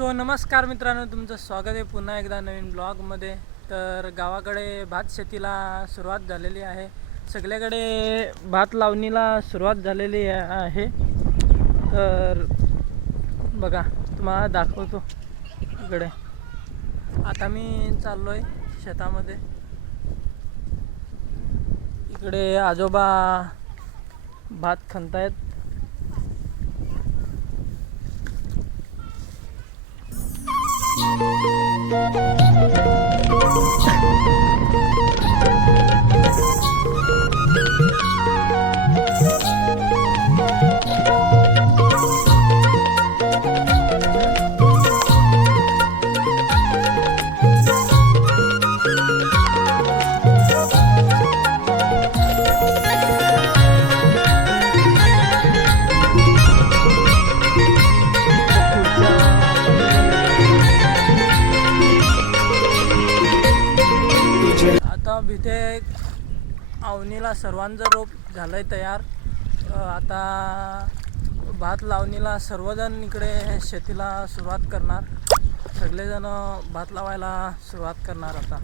नमस्कार मित्रांनो, तुमचं स्वागत आहे पुन्हा एकदा नवीन ब्लॉगमध्ये. तर गावाकडे भात शेतीला सुरुवात झालेली आहे. सगळ्याकडे भात लावणीला सुरुवात झालेली आहे. तर बघा, तुम्हाला दाखवतो. इकडे आता मी चाललो आहे शेतामध्ये. इकडे आजोबा भात खणतायत. आता इथे अवनीला सर्वांचं रोप झालंय तयार. आता भात लावणीला सर्वजण इकडे शेतीला सुरुवात करणार. सगळेजण भात लावायला सुरुवात करणार आता,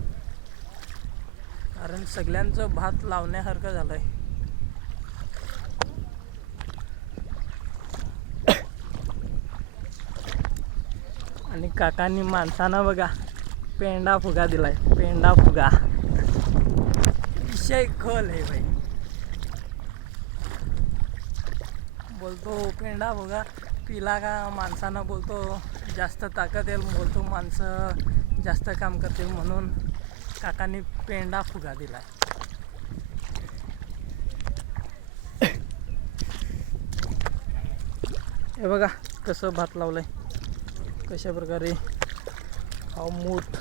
कारण सगळ्यांचं भात लावण्यासारखं झालंय. आणि काकांनी माणसानं बघा पेंडा फुगा दिलाय. पेंडा फुगा विषय खोल आहे भाई. बोलतो पेंडा फुगा पिला का माणसानं, बोलतो जास्त ताकद येईल, बोलतो माणसं जास्त काम करतील, म्हणून काकांनी पेंडा फुगा दिलाय. हे बघा कसं भात लावलंय, कशा प्रकारे हा मूठ.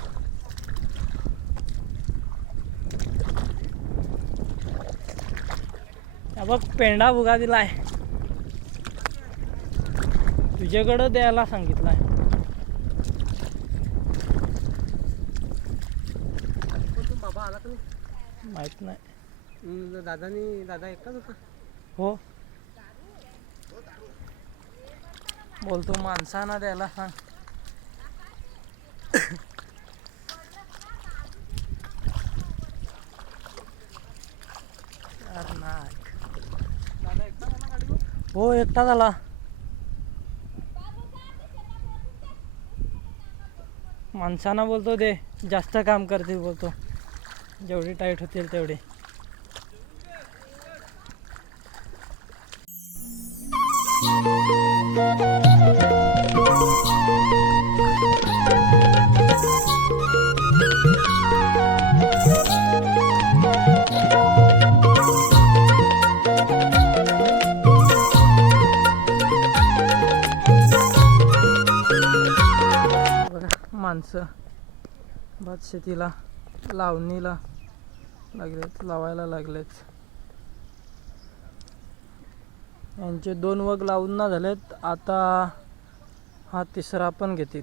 बघ पेंडा फुगा दिलाय. तुझ्याकडं द्यायला सांगितलंय. बाबा आला का माहित नाही. दादा एकटाच होता. हो, बोलतो माणसांना द्यायला सांग. दादा एकटा झाला गाडीवर. हो, एकटा झाला. माणसांना बोलतो दे, जास्त काम करतील, बोलतो जेवढी टाईट होतील तेवढी. माणसं भात शेतीला लावणीला लागलेत, लावायला लागलेत. यांचे 2 वग लावून ना झालेत. आता हा तिसरा पण घेतील.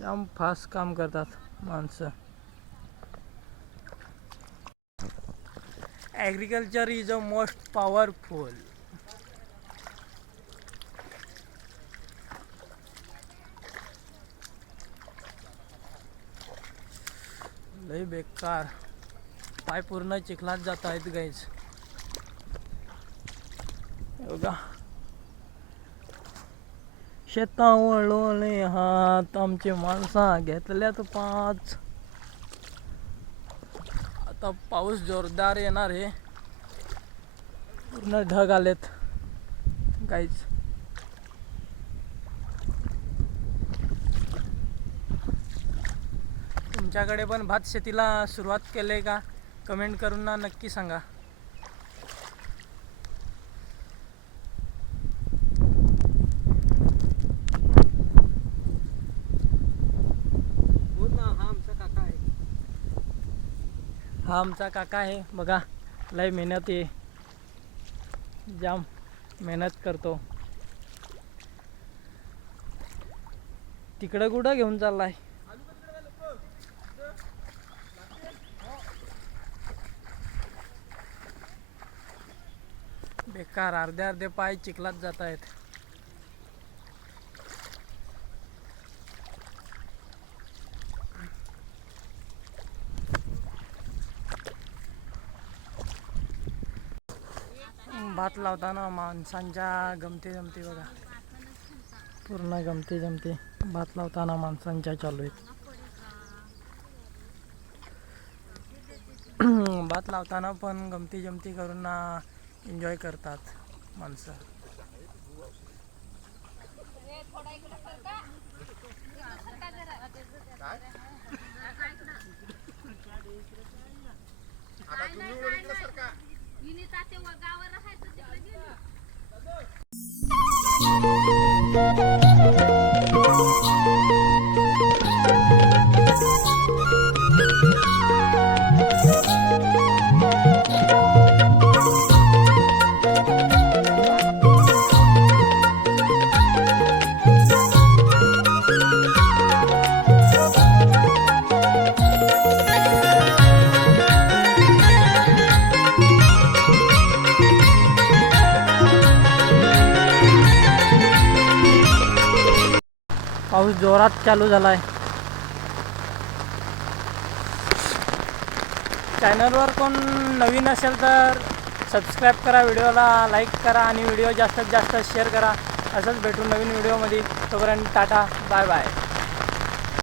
जाम फास्ट काम करतात माणसं. Agriculture is a most powerful. लय बेकार, पाय पूर्ण चिखलात जात आहेत गाईज. बघा शेतावळले हात आमचे माणसा घेतल्यात 5. आता पाऊस जोरदार येणार आहे. पूर्ण ढग आलेत गाईज. तुमच्याकडे पण भात शेतीला सुरुवात केली का? कमेंट करून ना नक्की सांगा. बोल ना. हा आमचा काका आहे. हा आमचा काका आहे. बघा लय मेहनत आहे, जाम मेहनत करतो. तिकडं कुठं घेऊन चाललाय? बेकार अर्धे अर्धे पाय चिखलात जात आहेत. भात लावताना माणसांच्या गमती जमती बघा, पूर्ण गमती जमती भात लावताना माणसांच्या चालू आहेत. भात लावताना पण गमती जमती करून एन्जॉय करतात माणसं. पाऊस जोरात चालू झालाय. चॅनलवर कोण नवीन असेल तर सबस्क्राईब करा, व्हिडिओला लाईक करा आणि व्हिडिओ जास्तीत जास्त शेअर करा. असंच भेटू नवीन व्हिडिओमध्ये. तोपर्यंत टाटा, बाय बाय.